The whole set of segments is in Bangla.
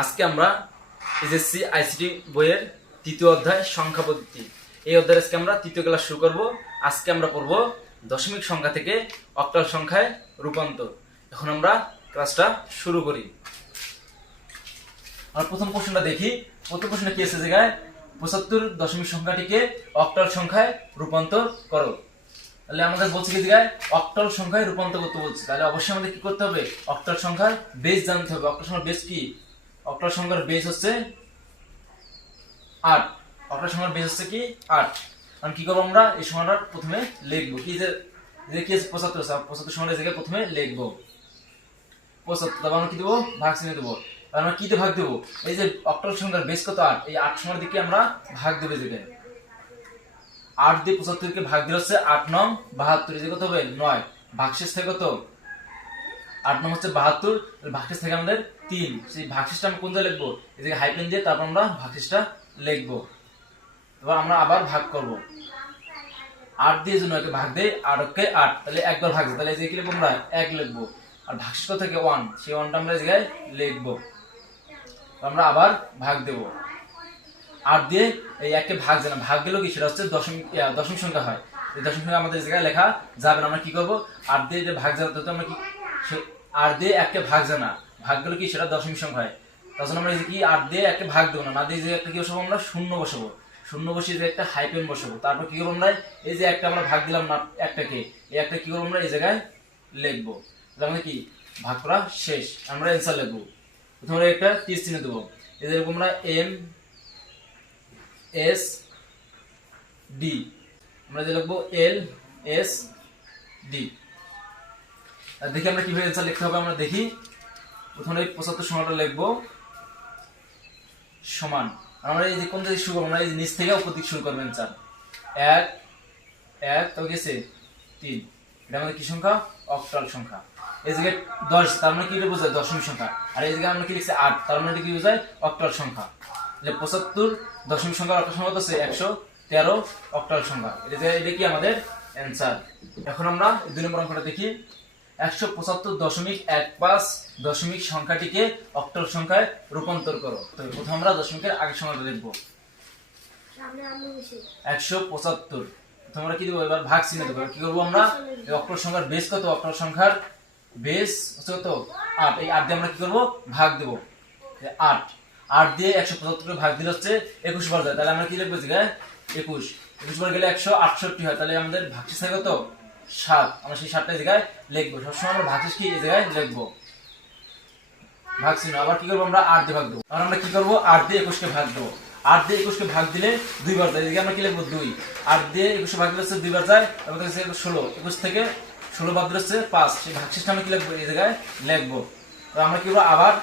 আজকে আমরা এসএসসি, আইসিটি বইয়ের তৃতীয় অধ্যায় সংখ্যা পদ্ধতি এই অধ্যায়ে আজকে আমরা তৃতীয় ক্লাস শুরু করব। আজকে আমরা পড়ব দশমিক সংখ্যা থেকে অক্টাল সংখ্যায় রূপান্তর। এখন আমরা ক্লাসটা শুরু করি। আমরা প্রথম প্রশ্নটা দেখি। প্রথম প্রশ্ন কি আছে জায়গায়? পঁচাত্তর দশমিক সংখ্যাটিকে অক্টাল সংখ্যায় রূপান্তর করো। তাহলে আমাদের বলছে কি জায়গায়? অক্টাল সংখ্যায় রূপান্তর করতে বলছে। তাহলে অবশ্যই আমাদের কি করতে হবে? অক্টাল সংখ্যার বেস জানতে হবে। অক্টাল সংখ্যার বেস কি? অক্টাল সংখ্যার বেস হচ্ছে আট। অক্টাল সংখ্যার বেস হচ্ছে কি? আট। কারণ কি করব আমরা? এই সংখ্যাটা প্রথমে লিখব। কি যে কি আছে? পঁচাত্তর আছে, পঁচাত্তর সংখ্যাটা জায়গায় প্রথমে লিখব। পঁচাত্তর তারপর আমরা কি দেবো? ভাগ চিহ্ন দেবো। তারপর আমরা কিতে ভাগ দেবো? এই যে অক্টাল সংখ্যার বেস কত? আট। এই আট সংখ্যার দিকে আমরা ভাগ দেবো যেটায় আট দিয়ে পঁচাত্তরকে ভাগ দিলে হচ্ছে আট নং বাহাত্তর। যে কত হবে? নয়। ভাগশেষ থেকে কত? আট নং হচ্ছে বাহাত্তর। ভাগশেষ থেকে আমাদের তিন। সেই ভাগশেষটা আমরা কোন জায়গায় লিখব? যে হাইপেন দিয়ে তারপর আমরা ভাগশেষটা লিখব। এবার আমরা আবার ভাগ করব। আট দিয়ে যে নয়কে ভাগ দেয় আটকে আট। তাহলে একবার ভাগ তাহলে এই যে কি লিখব আমরা? এক লিখব। আর ভাগশেষ থেকে? ওয়ান। সেই ওয়ানটা আমরা জায়গায় লিখব। আমরা আবার ভাগ দেবো। আট দিয়ে এই একে ভাগ জানা ভাগ গেলেও কি? সেটা হচ্ছে দশমিক ইয়া, দশমিক সংখ্যা হয়। এই দশমিক সংখ্যা আমাদের জায়গায় লেখা যাবে না। আমরা কি করব? আট দিয়ে যে ভাগ হতো আমরা কি আট দিয়ে একে ভাগ জানা ভাগ গেলে কি সেটা দশমিক সংখ্যা হয়। তার জন্য আমরা কি আট দিয়ে একটা ভাগ দেবো না না দিয়ে যে একটা কি বসাবো আমরা? শূন্য বসাবো। শূন্য বসিয়ে যে একটা হাইপেন বসাবো। তারপর কি করব আমরা? এই যে একটা আমরা ভাগ দিলাম না, একটাকে, এই একটা কি করব আমরা? এই জায়গায় লিখব। আমাদের কি? ভাগ করা শেষ। আমরা অ্যান্সার লিখব। প্রথমে একটা তীর চিহ্ন দেবো। এই যেরকম আমরা এম এস ডি আমরা যে লিখব এল এস ডি দেখি আমরা কীভাবে অ্যান্সার লিখতে হবে, আমরা দেখি। প্রথমে এই পঁচাত্তর সংখ্যাটা লিখব। সমান। আমরা এই যে কোন দিকে শুরু করব? আমরা এই নিচ থেকে উপর শুরু করব অ্যান্সার এক এক তো গেছে তিন। এটা আমাদের কি সংখ্যা? অক্টাল সংখ্যা। এই জায়গায় দশ, তার মানে কি বোঝায়? দশমিক সংখ্যা। আর এই জায়গায় আমরা কি লিখছি? আট, তার মানে কি বোঝায়? অক্টাল সংখ্যা। তাহলে পঁচাত্তর দশমিক সংখ্যা অক্টাল সংখ্যা হচ্ছে একশো তেরো অক্টাল সংখ্যা। এটা যে- এটা কি আমাদের অ্যান্সার এখন আমরা দুই নম্বর অঙ্কটা দেখি। একশো পঁচাত্তর দশমিক এক পাঁচ দশমিক সংখ্যাটিকে অক্টাল সংখ্যায় রূপান্তর করো। প্রথম আমরা দশমিকের আগের সংখ্যাটা একশো পঁচাত্তর। তোমরা কি দেবো? এবার ভাগ চিহ্ন দেবো। কি করব আমরা? সংখ্যার কত? অক্টর সংখ্যার কত? আট। এই আট দিয়ে আমরা কি করব? ভাগ দেবো। আট। আট দিয়ে একশো পঁচাত্তর ভাগ দিলে হচ্ছে একুশ বার যায়। তাহলে আমরা কি লিখব জায়গায় একুশ। একুশ বার গেলে একশো আটষট্টি হয়। তাহলে আমাদের থাকে কত? সাত, আমরা সেই সাতটা জায়গায় লিখব। সবসময় আমরা ভাগশেষ কি এই জায়গায় লিখব? ভাগ চিহ্ন আবার কি করব আমরা? আট দিয়ে ভাগ দেবো। আর আমরা কি করব? আট দিয়ে একুশকে ভাগ দেবো। আট দিয়ে একুশকে ভাগ দিলে দুইবার যায়। এদিকে আমরা কি লিখব? দুই। আট দিয়ে একুশে ভাগ দিলে হচ্ছে দুইবার যায় তারপর হচ্ছে ষোলো। একুশ থেকে ষোলো বাদ দিলে হচ্ছে পাঁচ। সেই ভাগ শেষটা আমরা কি লিখব? এই জায়গায় লিখব। আমরা কি করব? আবার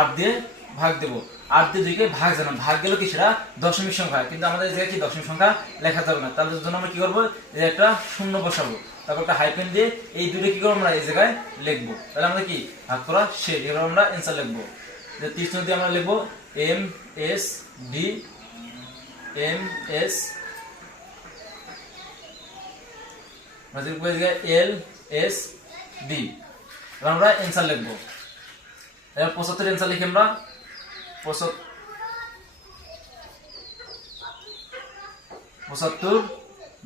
আট দিয়ে ভাগ দেবো। আট দিয়ে দুইকে ভাগ জানাম ভাগ গেল কি সেটা? দশমিক সংখ্যা। কিন্তু আমাদের জায়গায় কি দশমিক সংখ্যা লেখা যাবে না তার জন্য আমরা কি করব? একটা শূন্য বসাবো। তারপর একটা হাইপেন দিয়ে এই দুটো কি করব আমরা? এই জায়গায় লিখব। তাহলে আমরা কি? ভাগ করা শেষ। এবার আমরা অ্যান্সার লিখব। যে তীর চিহ্ন দিয়ে আমরা লিখব M S D M S L S D এবার আমরা অ্যান্সার লিখব। এবার পঁচাত্তর অ্যান্সার লিখে আমরা পঁচাত্তর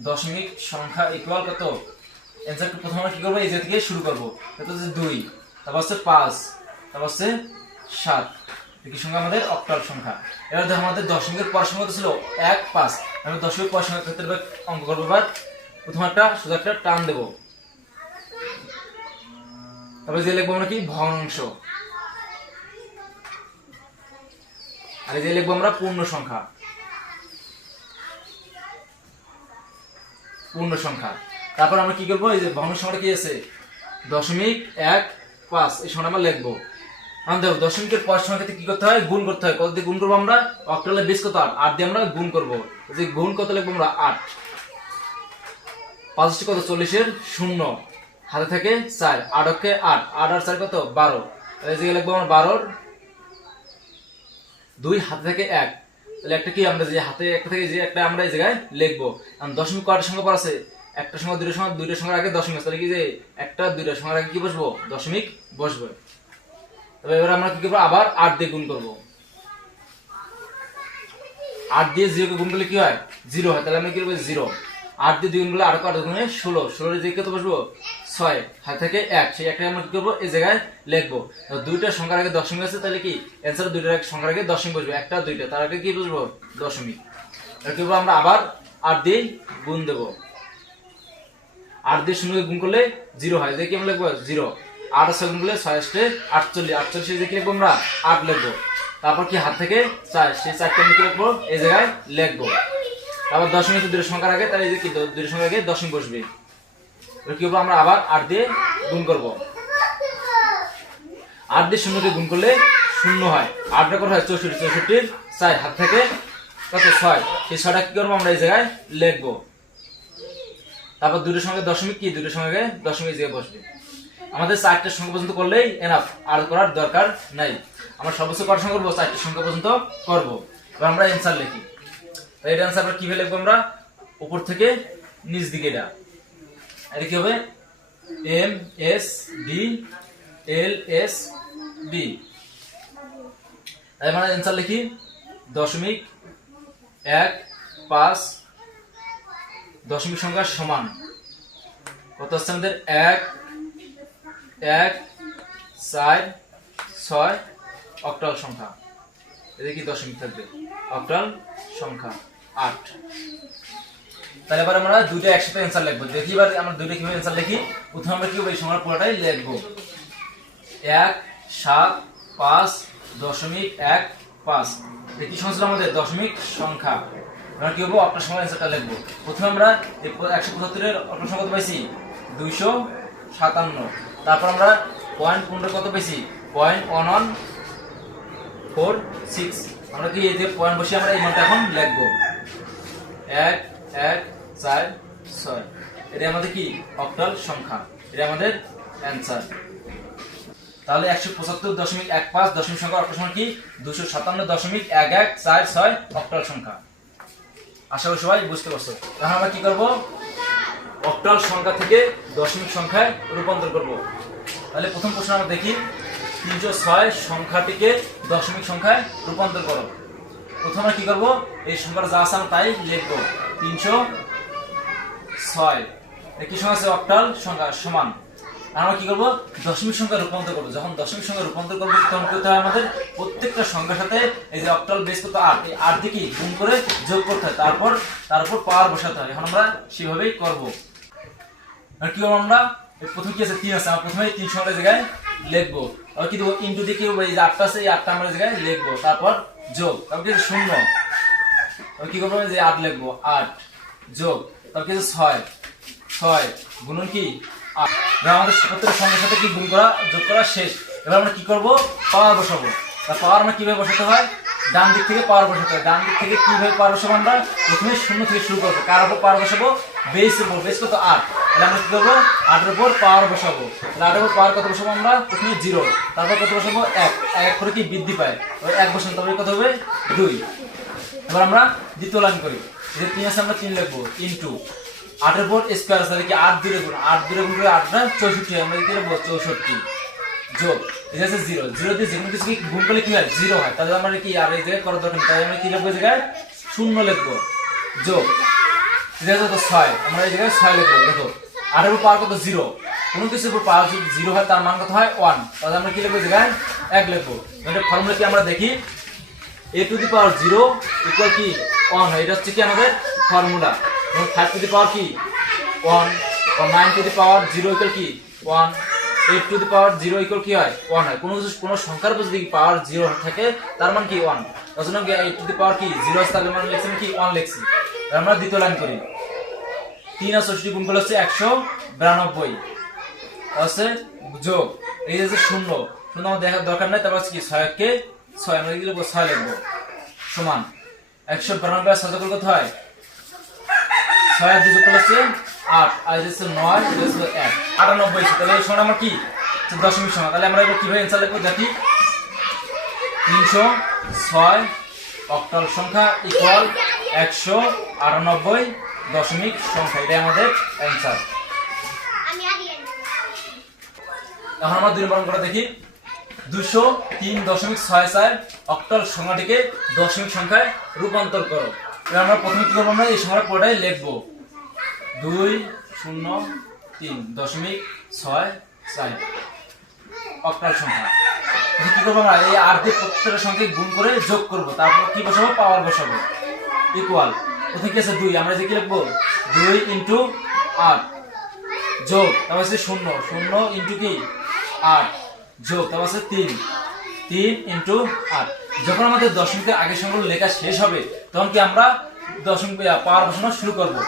দশমিক সংখ্যা ইকুয়াল কত? অ্যান্সারটা প্রথমে আমরা কি করব? এই থেকে শুরু করব। হচ্ছে দুই। তারপর হচ্ছে পাঁচ। তারপর হচ্ছে সাত। একই সঙ্গে আমাদের অক্টাল সংখ্যা। এবার দেখো আমাদের দশমিকের পর সংখ্যা ছিল? এক, পাঁচ। আমি দশমিক পর সংখ্যার ক্ষেত্রে অঙ্ক করব। এবার প্রথম একটা, শুধু একটা টান দেবো। তারপরে যে লিখব আমরা কি? ভগ্নাংশ। আর এই যে লিখব আমরা পূর্ণ সংখ্যা। পূর্ণ সংখ্যা। তারপর আমরা কি করব? এই যে ভগ্ন সংখ্যা কি আছে? দশমিক এক পাঁচ, এই সংখ্যা আমরা লিখব। আমরা দেখো, দশমিকের পর সংখ্যাতে কি করতে হয়? গুণ করতে হয়। কত দিয়ে গুণ করব আমরা? অক্টালে বিশ কত? আট। আট দিয়ে আমরা গুণ করব। যে গুণ কত লিখব আমরা? আট। পাঁচটি কত? চল্লিশের শূন্য। হাতে থাকে চার। আট অক্ষে আট। আট আর চার কত? বারো। লিখব আমরা বারোর দুই হাতে থেকে এক। তাহলে একটা কি, আমরা যে হাতে একটা থেকে যে একটা আমরা এই জায়গায় লিখব। কারণ দশমিক কয়টা সংখ্যা পর আছে? একটা সংখ্যা দুইটা সংখ্যা দুইটা সংখ্যার আগে দশমিক। তাহলে কি যে একটা, দুইটা সংখ্যার আগে কি বসবো? দশমিক বসবে। তবে এবার আমরা কি করব? আবার আট দিয়ে গুণ করব। আট দিয়ে জিরোকে গুণ করলে কি হয়? জিরো হয়। তাহলে আমরা কি করব? জিরো। আট দিয়ে দুই গুণ করলে আরও কত গুণে ষোলো। ষোলোর দিকে কত বসবো? ছয়। হাত থেকে এক। সেই একটা আমরা করব? এই জায়গায় লিখব। দুইটা সংখ্যার আগে দশমিক আছে, তাহলে কি? অ্যান্সার দুইটার আগে সংখ্যার আগে দশমিক বসবে। একটা, দুইটা। তার আগে কি বসবো? দশমিক। আর কি আমরা? আবার আট দিয়ে গুণ দেবো। আট দিয়ে শূন্য গুণ করলে জিরো হয়। দেখি আমরা লিখব? জিরো। আট আছে গুণ করলে ছয় আসতে আটচল্লিশ। আটচল্লিশ দেখি লিখব আমরা? আট লিখব। তারপর কি? হাত থেকে চার। সেই চারটা কি লিখব? এই জায়গায় লিখব। তারপর দশমিক দুটো সংখ্যার আগে, তাহলে কি দুটো সংখ্যার আগে দশমিক বসবে। কি করব, আমরা আবার আট দিয়ে গুণ করব। আট দিয়ে শূন্য দিয়ে গুণ করলে শূন্য হয়। আটটা কত হয়? চৌষট্টি। চৌষট্টির চার হাত থেকে কত? ছয়। সেই ছয়টা কি করব আমরা এই জায়গায় লিখব। তারপর দুটোর সঙ্গে দশমিক কি? দুটোর সঙ্গে দশমিক জায়গায় বসবে। আমাদের চারটে সংখ্যা পর্যন্ত করলেই এনাফ আর করার দরকার নাই। আমরা সর্বোচ্চ কটা সংখ্যা করব? চারটে সংখ্যা পর্যন্ত করব। এবার আমরা অ্যান্সার লিখি। তো এটা অ্যান্সার আমরা কীভাবে লিখব আমরা? উপর থেকে নিচ দিকে এটা। এটা কি হবে? M S D L S তাই আমরা অ্যান্সার লিখি। দশমিক এক পাঁচ দশমিক সংখ্যা সমান। কত হচ্ছে আমাদের? এক এক, চার, ছয় অক্টাল সংখ্যা। এদের কি দশমিক থাকবে? অক্টাল সংখ্যা। আট। তাহলে এবার আমরা দুইটা একসাথে অ্যান্সার লিখব। দেখি এবার আমরা দুইটা কীভাবে অ্যান্সার লিখি। প্রথমে আমরা কি এই সংখ্যা পুরোটাই লিখব। এক, সাত, পাঁচ, দশমিক এক, পাঁচ। কি সংখ্যা আমাদের? দশমিক সংখ্যা। আমরা কি হব? অক্টাল সংখ্যা অ্যান্সারটা লিখব। প্রথমে আমরা একশো পঁচাত্তরের অক্টাল সংখ্যা কত পাইছি? দুইশো সাতান্ন। তারপর আমরা পয়েন্ট পনেরো কত পেয়েছি point one one four six আমরা কি এই যে পয়েন্ট বসে আমরা এই মানটা এখন লিখব। এক এক, চার, ছয়। এটা আমাদের কি? অক্টাল সংখ্যা। এটা আমাদের অ্যান্সার। তাহলে একশো পঁচাত্তর দশমিক এক পাঁচ দশমিক সংখ্যা অক্টাল সংখ্যা কি? দুশো সাতান্ন দশমিক এক এক চার ছয় অক্টাল সংখ্যা। আশা করি সবাই বুঝতে পারছ। তাহলে আমরা কি করব? অক্টাল সংখ্যা থেকে দশমিক সংখ্যায় রূপান্তর করব। তাহলে প্রথম প্রশ্ন আমরা দেখি। তিনশো ছয় সংখ্যাটিকে দশমিক সংখ্যায় রূপান্তর করো। প্রথমে কি করব? এই সংখ্যাটা যা আছে তাই লিখব। তিনশো ছয়। এর কি সংখ্যা আছে? অক্টাল সংখ্যা সমান। আমরা কি করব? দশমিক সংখ্যা রূপান্তর করব। যখন দশমিক সংখ্যা রূপান্তর করব, তখন করতে হয়? আমাদের প্রত্যেকটা সংখ্যার সাথে এই যে অক্টাল বেস করতে আট এই আট দিয়ে কি? গুণ করে যোগ করতে হয়। তারপর তারপর পাওয়ার বসাতে হয়। এখন আমরা সেভাবেই করব। আর কি করব আমরা? প্রথম কি আছে? তিন আছে। আমরা প্রথমে তিন সংখ্যার জায়গায় লিখব। আর কি দেবো? ইন্টু দিয়ে কি করব এই যে আটটা আছে, এই আটটা আমরা জায়গায় লিখব। তারপর যোগ, তারপর কিছু শূন্য। তারপর কি করব যে আট লিখব, আট। যোগ, তারপর কিছু ছয়। ছয় গুণন কি? আট। আমাদের প্রত্যেকটা সঙ্গে সাথে কি গুণ করা, যোগ করা শেষ। এবার আমরা কি করব? পাওয়ার বসাবো। তা পাওয়ার আমরা কীভাবে বসাতে হয়? ডান দিক থেকে পাওয়ার বসাতে হয় ডান দিক থেকে কীভাবে পাওয়ার বসাবো আমরা? প্রথমে শূন্য থেকে শুরু করব। কার উপর পাওয়ার বসাবো বেসের উপর। বেস কত? আট। তাহলে আমরা কি করব? আটের উপর পাওয়ার বসাবো। তাহলে আটের উপর পাওয়ার কত বসাবো আমরা? প্রথমে জিরো। তারপর কত বসাবো? এক। এক করে কি বৃদ্ধি পায়? এবার এক বসাবো তারপরে কত হবে? দুই। এবার আমরা দ্বিতীয় লাইন করি। যে তিন আছে আমরা তিন লিখব। ইন্টু। আটের পর স্কোয়ার আছে দেখি আট দূরে গুণ? আট দূরে গুণ করে আটটা চৌষট্টি। আমরা কি লিখব? চৌষট্টি। যোগ যে জিরো জিরো দিয়ে যেকোনো কিছু কি গুণ করলে কি হয়? জিরো হয়। তাহলে আমরা কি আর এই জায়গায় করার দরকার তাই আমরা কি লিখব জায়গায়? শূন্য লিখব। যোগ জায়গায় কত ছয়। আমরা এই জায়গায় ছয় লিখব। দেখো, আটের উপর পাওয়ার কত? জিরো কোনো কিছুর উপর পাওয়ার যদি জিরো হয়, তার মান কত হয়? ওয়ান তাহলে আমরা কি লিখব জায়গায়? এক লিখব। এটা ফর্মুলা কি আমরা দেখি? A to the power zero equal কি? ওয়ান হয়। এটা হচ্ছে কি আমাদের ফর্মুলা এবং ফাইভ টু দি পাওয়ার কি? One nine to the power zero equal কি? One eight to the power zero equal কি হয় ওয়ান হয়। কোনো কিছু কোনো সংখ্যার উপর যদি পাওয়ার জিরো থাকে, তার মান কি ওয়ান তার জন্য এইট টু দি পাওয়ার কি? জিরো আছে, তাহলে মানে লিখছি কি ওয়ান লিখছি। আমরা দ্বিতীয় লাইন করি। তিন আর ষষ্ঠী গুণ করলে হচ্ছে একশো বিরানব্বই। হচ্ছে যোগ। এই যে শূন্য। শূন্য আমার দেখার দরকার নাই, তারপর কি? ছয়কে ছয়। আমরা কি লিখব ছয় লিখব। সমান। একশো বিরানব্বই আর কত হয়? ছয় আর দুই যোগ করলে হচ্ছে আট, আর নয়। তাহলে কি? দশমিক তাহলে আমরা দেখি? তিনশো ছয় সংখ্যা একশো আটানব্বই দশমিক সংখ্যা। এটাই আমাদের এখন আমরা দেখি। দুশো তিন দশমিক ছয় চার অক্টাল সংখ্যাটিকে দশমিক সংখ্যায় রূপান্তর করো। আমরা প্রথমে কি করব আমরা? এই সংখ্যাটা পুরোটাই লিখব। দুই, শূন্য, তিন, দশমিক ছয়, চার। অক্টাল সংখ্যা। কি করব আমরা? এই আর দিয়ে প্রত্যেকটা গুণ করে যোগ করব। তারপর কি বসাবো? পাওয়ার বসাবো। ইকুয়াল প্রথমে কি আছে? দুই। আমরা যে কি লিখব? দুই ইন্টু আট। যোগ। তারপর আছে শূন্য। শূন্য ইন্টু কি? আট। যোগ। তারপর আছে তিন। তিন ইন্টু আট। যখন আমাদের দশমিকের আগের সংখ্যাগুলো লেখা শেষ হবে, তখন কি আমরা দশমিক, পাওয়ার বসানো শুরু করব?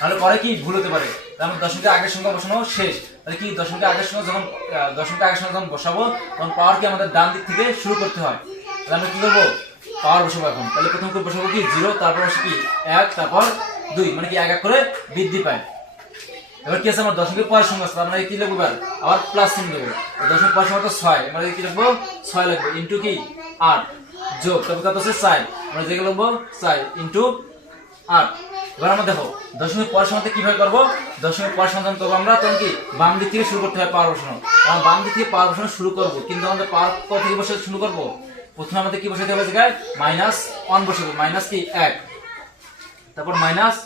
তাহলে পরে কি ভুল হতে পারে? তাহলে আমরা দশমিকের আগের সংখ্যা বসানো শেষ। তাহলে কি দশমিকের আগের সংখ্যা যখন আহ, দশমিকের আগের সংখ্যা যখন বসাবো তখন পাওয়ার কি আমাদের ডান দিক থেকে শুরু করতে হয়? তাহলে আমরা কি করব? পাওয়ার বসাবো এখন। তাহলে প্রথম করে বসাবো কি? জিরো তারপর হচ্ছে কি? এক তারপর দুই মানে কি এক এক করে বৃদ্ধি পায়। এবার কি আছে? আমার দশমিকের পরের সংখ্যা আছে। আমরা কি লিখব এবার? আবার প্লাস চিহ্ন দেবো। দশমিক পরের সংখ্যা তো ছয়। আমরা কি লিখব? ছয় লিখব। ইন্টু কি? আট। যোগ তারপর কত আছে? চার। আমরা যেগুলো লিখব চার ইন্টু আট। এবার আমরা দেখো, দশমিক সংখ্যাতে কীভাবে করব? দশমিক পড়াশোনা করব আমরা, তখন কি? বাম দিক থেকে শুরু করতে হয় পাওয়ার বসানো। আমরা বাম দিক থেকে পাওয়ার বসানো শুরু করব। কিন্তু আমাদের পাওয়ার কত থেকে বসে শুরু করব? প্রথমে আমাদের কি বসাতে হবে জায়গায়? মাইনাস ওয়ান বসাবো। মাইনাস কি? এক। তারপর মাইনাস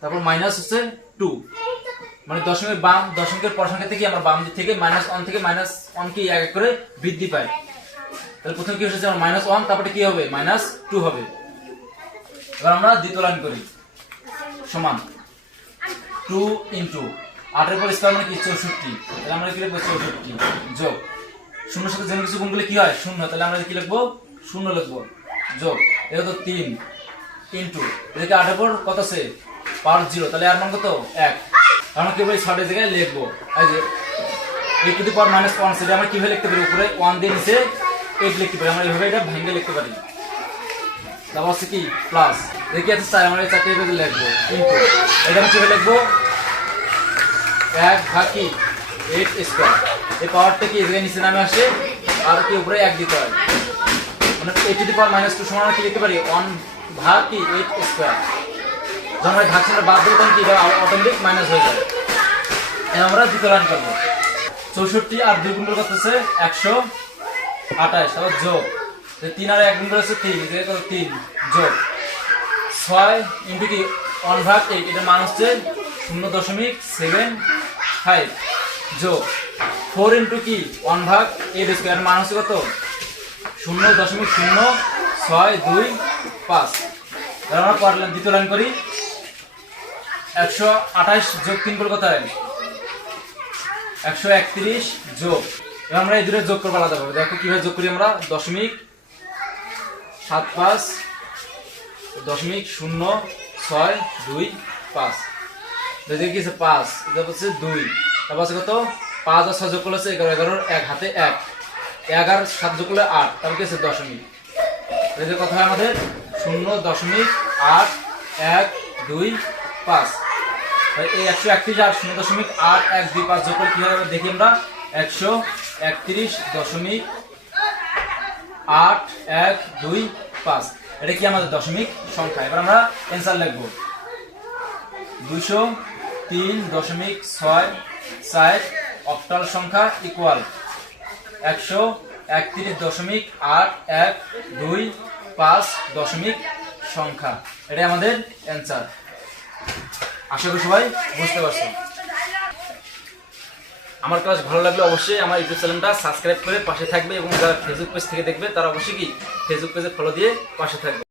তারপর মাইনাস হচ্ছে টু। মানে দশমিক বাম, দশমিকের পড়াশোনা থেকে আমরা বাম দিক থেকে মাইনাস ওয়ান থেকে মাইনাস ওয়ান কি এক এক করে বৃদ্ধি পায় তাহলে প্রথমে কি হচ্ছে মাইনাস ওয়ান, তারপরে কি হবে? মাইনাস টু হবে। এবার আমরা দ্বিতীয় লাইন করি। সমান। টু ইন্টু আটের পর স্কোয়ার মানে কি? চৌষট্টি। তাহলে আমরা কি লিখব? চৌষট্টি। যোগ। শূন্যের সাথে যেন কিছু গুণ কি হয়? শূন্য। তাহলে আমরা কি লিখব? শূন্য লিখব। যোগ। এটা তো তিন। ইন্টু এদিকে আটের পর কত আছে? পাওয়ার জিরো তাহলে আর মান কত? এক। আমরা কি বলি? ছটের জায়গায় লিখব। এই যে eight to the power minus one সেটা আমরা কীভাবে লিখতে পারি? উপরে ওয়ান দিয়ে নিচে এইট লিখতে পারি। আমরা এইভাবে এটা ভেঙে লিখতে পারি। তারপর হচ্ছে প্লাস। দেখি আছে চার আমরা এভাবে লিখব। ইন্টু এটা কীভাবে লিখব? এক ভাগ এইট স্কোয়ার এই পাওয়ারটা কি এদিকে নিচে নামে আসে? আর কি উপরে এক দিতে হয়। মানে দি পাওয়ার মাইনাস টু সমান কি লিখতে পারি? ওয়ান ভাগ কি এইট স্কোয়ার যখন আমরা ভাগ চিহ্ন বাদ দেবো, তখন কি অটোমেটিক মাইনাস হয়ে যাবে আমরা দ্বিতীয় লাইন করব। চৌষট্টি আর দুই গুণ হচ্ছে? একশো আঠাশ। তারপর যোগ। তিন আর এক গুণ হচ্ছে তিন তিন যোগ। ছয় ইন্টু কি? ওয়ান ভাগ এইট এটা মান হচ্ছে শূন্য দশমিক সেভেন ফাইভ যোগ। ফোর ইন্টু কি? ওয়ান ভাগ এইট স্কোয়ার মান হচ্ছে কত? শূন্য দশমিক শূন্য ছয় দুই পাঁচ। এবার আমরা লাইন দ্বিতীয় লাইন করি। একশো আঠাশ যোগ তিন করে কত একশো একত্রিশ যোগ। এবার আমরা এই দুটো যোগ করব আলাদাভাবে দেখো কীভাবে যোগ করি আমরা? দশমিক সাত পাঁচ, দশমিক শূন্য ছয় দুই পাঁচ। দেখে কি পাঁচ। এটা হচ্ছে দুই। তারপর আছে কত? পাঁচ আর ছয় যোগ করলে হচ্ছে এগারো। এগারোর এক, হাতে এক। এগারো সাত যোগ করলে আট। তারপর কি আছে দশমিক। এদের কথা হয় আমাদের? শূন্য দশমিক আট, এক, দুই, পাঁচ। এই একশো একত্রিশ আর শূন্য দশমিক আট, এক, দুই, পাঁচ যোগ করে কি হবে দেখি আমরা। একশো একত্রিশ দশমিক আট, এক, দুই, পাঁচ। এটা কি আমাদের দশমিক সংখ্যা? এবার আমরা অ্যান্সার লিখব। দুশো তিন দশমিক ছয় চার অক্টাল সংখ্যা ইকুয়াল একশো একত্রিশ দশমিক আট, এক, দুই, পাঁচ দশমিক সংখ্যা। এটাই আমাদের অ্যান্সার আশা করি সবাই বুঝতে পারছ আমার ক্লাস ভালো লাগলে অবশ্যই আমার ইউটিউব চ্যানেলটা সাবস্ক্রাইব করে পাশে থাকবে এবং যারা ফেসবুক পেজ থেকে দেখবে, তারা অবশ্যই কি ফেসবুক পেজে ফলো দিয়ে পাশে থাকবে।